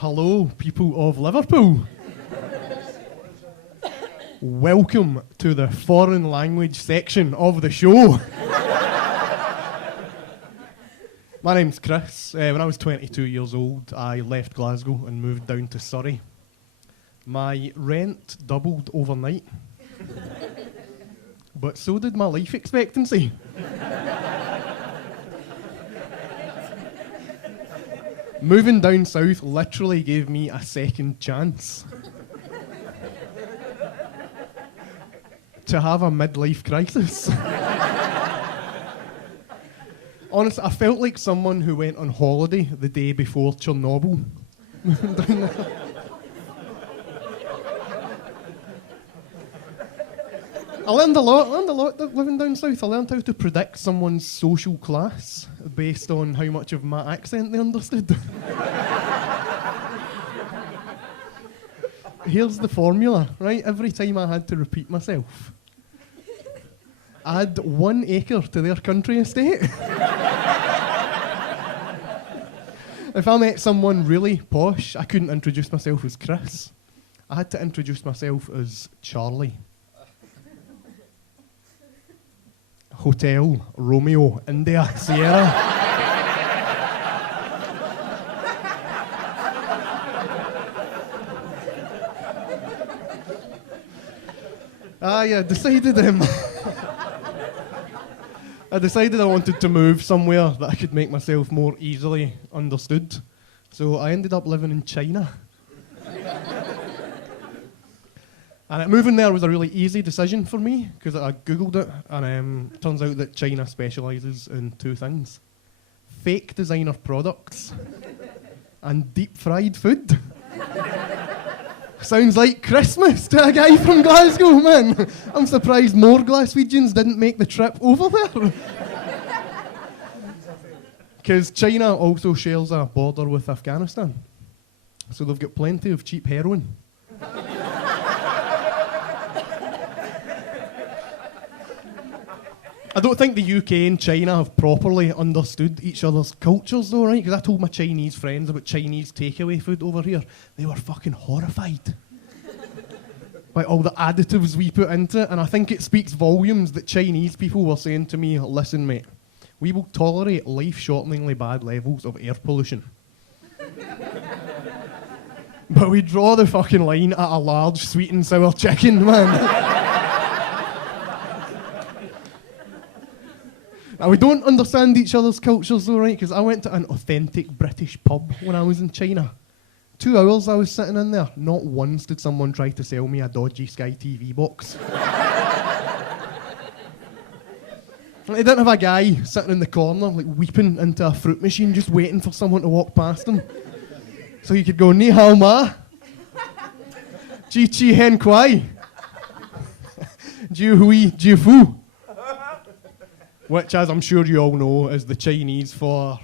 Hello, people of Liverpool. Welcome to the foreign language section of the show. My name's Chris. When I was 22 years old, I left Glasgow and moved down to Surrey. My rent doubled overnight, but so did my life expectancy. Moving down south literally gave me a second chance to have a midlife crisis. Honestly, I felt like someone who went on holiday the day before Chernobyl. I learned a lot living down south. I learned how to predict someone's social class based on how much of my accent they understood. Here's the formula, right? Every time I had to repeat myself, add 1 acre to their country estate. If I met someone really posh, I couldn't introduce myself as Chris. I had to introduce myself as Charlie. Hotel Romeo India Sierra. I decided I wanted to move somewhere that I could make myself more easily understood. So I ended up living in China. And moving there was a really easy decision for me because I googled it, and it turns out that China specialises in 2 things: fake designer products and deep fried food. Sounds like Christmas to a guy from Glasgow, man. I'm surprised more Glaswegians didn't make the trip over there. Because China also shares a border with Afghanistan, so they've got plenty of cheap heroin. I don't think the UK and China have properly understood each other's cultures though, right? Because I told my Chinese friends about Chinese takeaway food over here. They were fucking horrified by all the additives we put into it. And I think it speaks volumes that Chinese people were saying to me, listen mate, we will tolerate life-shorteningly bad levels of air pollution. But we draw the fucking line at a large sweet and sour chicken, man. Now, we don't understand each other's cultures though, right? Because I went to an authentic British pub when I was in China. 2 hours I was sitting in there. Not once did someone try to sell me a dodgy Sky TV box. They didn't have a guy sitting in the corner, like weeping into a fruit machine, just waiting for someone to walk past him. So he could go, Ni hao ma, Ji chi hen kwai, Jiu hui jiu fu. Which, as I'm sure you all know, is the Chinese for,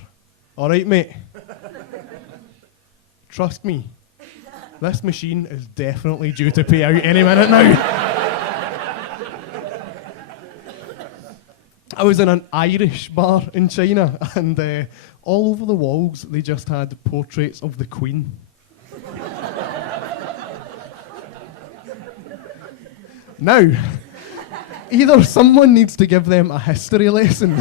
all right, mate, trust me, this machine is definitely due to pay out any minute now. I was in an Irish bar in China, and all over the walls, they just had portraits of the Queen. Now, either someone needs to give them a history lesson,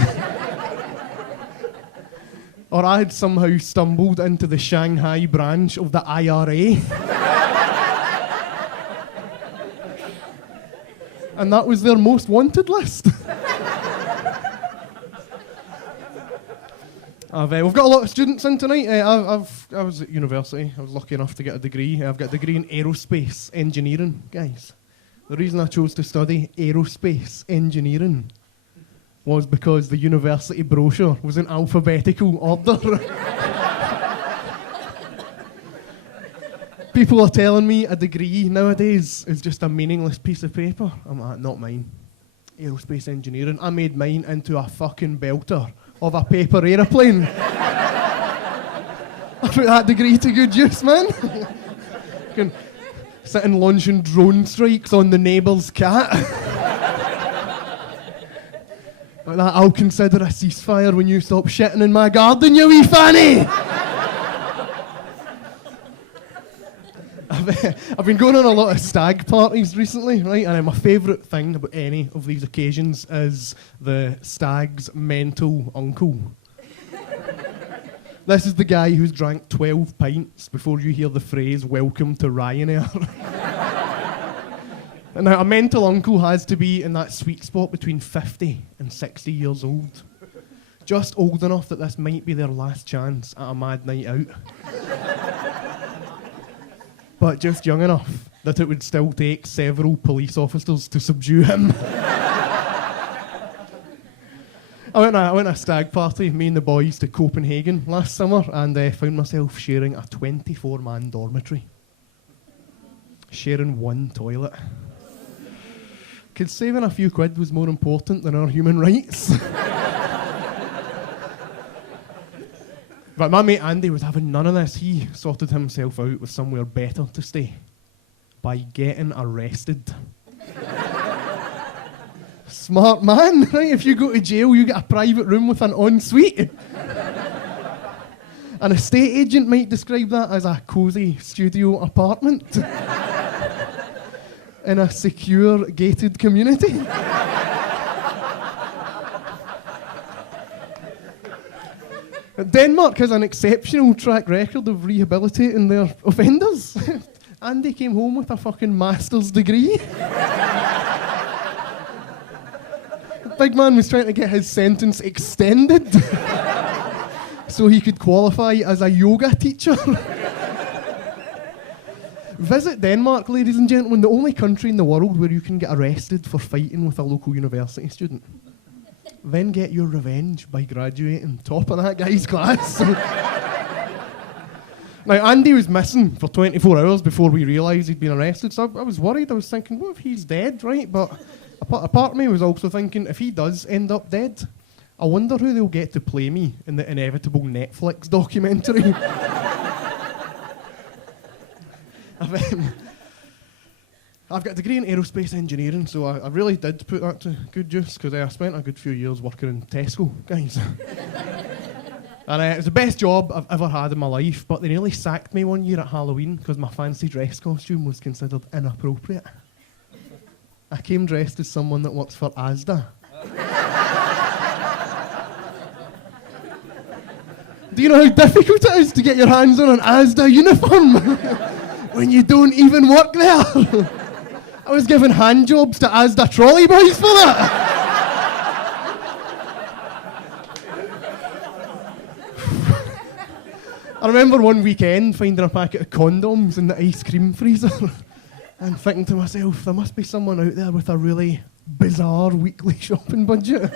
or I had somehow stumbled into the Shanghai branch of the IRA. And that was their most wanted list. We've got a lot of students in tonight. I was at university. I was lucky enough to get a degree. I've got a degree in aerospace engineering, guys. The reason I chose to study aerospace engineering was because the university brochure was in alphabetical order. People are telling me a degree nowadays is just a meaningless piece of paper. I'm like, not mine. Aerospace engineering. I made mine into a fucking belter of a paper aeroplane. I put that degree to good use, man. Sitting launching drone strikes on the neighbour's cat. Like that, I'll consider a ceasefire when you stop shitting in my garden, you wee fanny! I've been going on a lot of stag parties recently, right? And my favourite thing about any of these occasions is the stag's mental uncle. This is the guy who's drank 12 pints before you hear the phrase, "Welcome to Ryanair." And now, a mental uncle has to be in that sweet spot between 50 and 60 years old. Just old enough that this might be their last chance at a mad night out. But just young enough that it would still take several police officers to subdue him. I went to a stag party, me and the boys, to Copenhagen last summer, and found myself sharing a 24-man dormitory. Sharing one toilet. 'Cause saving a few quid was more important than our human rights. But my mate Andy was having none of this. He sorted himself out with somewhere better to stay by getting arrested. Smart man, right? If you go to jail, you get a private room with an ensuite. An estate agent might describe that as a cosy studio apartment in a secure, gated community. Denmark has an exceptional track record of rehabilitating their offenders. Andy came home with a fucking master's degree. The big man was trying to get his sentence extended so he could qualify as a yoga teacher. Visit Denmark, ladies and gentlemen, the only country in the world where you can get arrested for fighting with a local university student. Then get your revenge by graduating top of that guy's class. Now, Andy was missing for 24 hours before we realised he'd been arrested, so I was worried. I was thinking, what if he's dead, right? But a part of me was also thinking, if he does end up dead, I wonder who they'll get to play me in the inevitable Netflix documentary. I've got a degree in aerospace engineering, so I really did put that to good use, because I spent a good few years working in Tesco, guys. And it was the best job I've ever had in my life, but they nearly sacked me one year at Halloween because my fancy dress costume was considered inappropriate. I came dressed as someone that works for Asda. Do you know how difficult it is to get your hands on an Asda uniform when you don't even work there? I was given hand jobs to Asda trolley boys for that. I remember one weekend finding a packet of condoms in the ice cream freezer and thinking to myself, there must be someone out there with a really bizarre weekly shopping budget.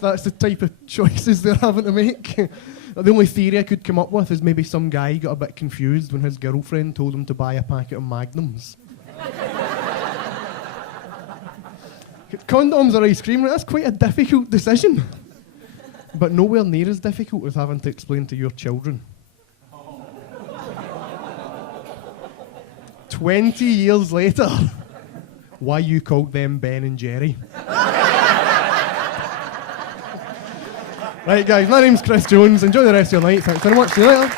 That's the type of choices they're having to make. The only theory I could come up with is maybe some guy got a bit confused when his girlfriend told him to buy a packet of Magnums. Condoms or ice cream, that's quite a difficult decision. But nowhere near as difficult as having to explain to your children. 20 years later, why you called them Ben and Jerry. Right, guys, my name's Chris Jones. Enjoy the rest of your night. Thanks very much. See you later.